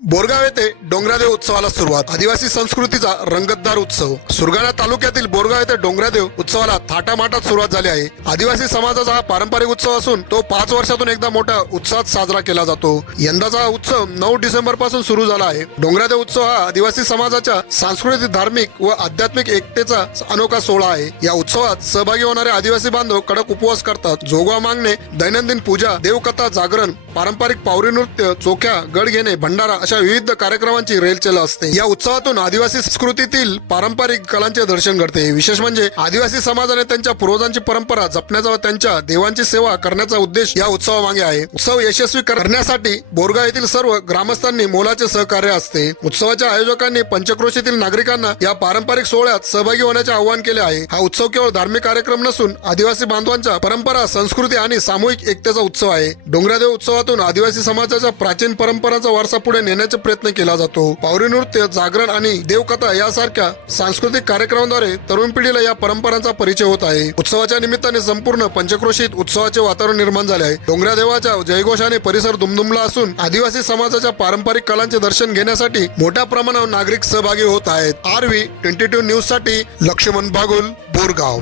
बोरगाव येथे डोंगरादेव उत्सवाला सुरुवात. आदिवासी संस्कृतीचा रंगतदार उत्सव. सुरगाणा तालुक्यातील बोरगाव येथे डोंगरादेव उत्सवाला थाटामाटात सुरुवात झाली आहे. आदिवासी समाजाचा हा पारंपरिक उत्सव असून तो पाच वर्षातून एकदा मोठ्या उत्साहात साजरा केला जातो. यंदाचा हा उत्सव नऊ डिसेंबरपासून सुरू झाला आहे. डोंगरादेव उत्सव हा आदिवासी समाजाच्या सांस्कृतिक धार्मिक व आध्यात्मिक एकतेचा अनोखा सोहळा आहे. या उत्सवात सहभागी होणारे आदिवासी बांधव कडक उपवास करतात. जोगवा मागणे दैनंदिन पूजा देवकथा जागरण पारंपरिक पावरी नृत्य चोख्या गड घेणे भंडारा अशा विविध कार्यक्रमांची रेलचेल असते. या उत्सवातून आदिवासी संस्कृतीतील पारंपरिक कलांचे दर्शन घडते. विशेष म्हणजे आदिवासी समाजाने त्यांच्या पूर्वजांची परंपरा जपण्याचा व त्यांच्या देवांची सेवा करण्याचा उद्देश या उत्सवामागे आहे. उत्सव यशस्वी करण्यासाठी बोरगाव येथील सर्व ग्रामस्थांनी मोलाचे सहकार्य असते. उत्सवाच्या आयोजकांनी पंचक्रोशीतील नागरिकांना या पारंपरिक सोहळ्यात सहभागी होण्याचे आवाहन केले आहे. हा उत्सव केवळ धार्मिक कार्यक्रम नसून आदिवासी बांधवांच्या परंपरा संस्कृती आणि सामूहिक एकतेचा उत्सव आहे. डोंगरादेव उत्सवातून आदिवासी समाजाच्या प्राचीन परंपरांचा वारसा पुढे नेण्याचा प्रयत्न केला जातो. पावरी नृत्य जागरण आणि देवकथा यासारख्या सांस्कृतिक कार्यक्रमाद्वारे तरुण पिढीला या परंपरांचा परिचय होत आहे. उत्सवाच्या निमित्ताने संपूर्ण पंचक्रोशीत उत्सवाचे वातावरण निर्माण झाले आहे. डोंगऱ्या देवाच्या जयघोषाने परिसर दुमदुमला असून आदिवासी समाजाच्या पारंपरिक कलांचे दर्शन घेण्यासाठी मोठ्या प्रमाणावर नागरिक सहभागी होत आहेत. आर व्ही ट्वेंटी टू न्यूजसाठी लक्ष्मण बागुल बोरगाव.